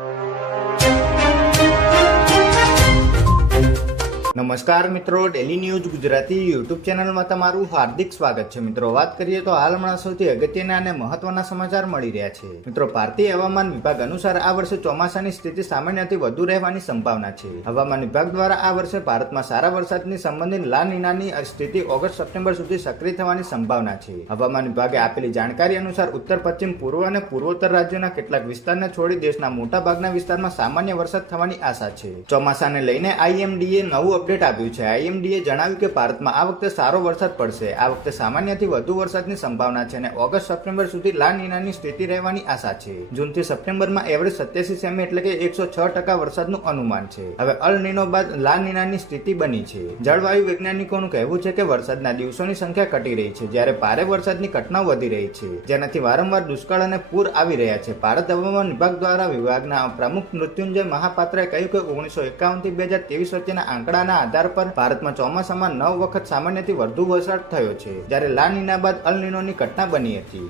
you. નમસ્કાર મિત્રો daily news Gujarati YouTube ચેનલમાં તમારું હાર્દિક સ્વાગત છે. મિત્રો, વાત કરીએ તો હાલ હમણાં સૌથી અગત્યના અને મહત્વના સમાચાર મળી રહ્યા છે. મિત્રો, ભારતીય હવામાન વિભાગ અનુસાર આ વર્ષે ચોમાસાની સ્થિતિ સામાન્યથી વધુ રહેવાની સંભાવના છે. હવામાન વિભાગ દ્વારા આ વર્ષે ભારતમાં સારા વરસાદની સંબંધિત લા નીનાની સ્થિતિ ઓગસ્ટ સપ્ટેમ્બર સુધી સક્રિય થવાની સંભાવના છે. હવામાન વિભાગે આપેલી જાણકારી અનુસાર ઉત્તર, પશ્ચિમ, પૂર્વ અને પૂર્વોત્તર રાજ્યોના કેટલાક વિસ્તારને છોડી દેશના મોટા ભાગના વિસ્તારમાં સામાન્ય વરસાદ થવાની આશા છે. ચોમાસાને લઈને આઈએમડીએ નવું અપડેટ આપ્યું છે. આઈએમડીએ જણાવ્યું કે ભારતમાં આ વખતે સારો વરસાદ પડશે. આ વખતે સામાન્યથી વધુ વરસાદની સંભાવના છે અને ઓગસ્ટ, સપ્ટેમ્બર સુધી લા નીનાની સ્થિતિ રહેવાની આશા છે. જૂનથી સપ્ટેમ્બરમાં એવરેજ સત્યાસી સેમી એટલે કે એકસો છ ટકા વરસાદનું અનુમાન છે. હવે અલ નીનો બાદ લા નીનાની સ્થિતિ બની છે. જળવાયુ વૈજ્ઞાનિકોનું કહેવું છે કે વરસાદના દિવસોની સંખ્યા ઘટી રહી છે. જ્યારે ભારે વરસાદની ઘટનાઓ વધી રહી છે. જેનાથી વારંવાર દુષ્કાળ અને પૂર આવી રહ્યા છે. ભારત હવામાન વિભાગ દ્વારા વિભાગના પ્રમુખ મૃત્યુંજય મહાપાત્રએ કહ્યું કે ઓગણીસો એકાવનથી બે હજાર ત્રેવીસ વચ્ચેના આંકડાના આધાર પર ભારતમાં ચોમાસામાં નવ વખત સામાન્યથી વધુ વરસાદ થયો છે, જ્યારે લા નીના બાદ અલ નીનોની ઘટના બની હતી.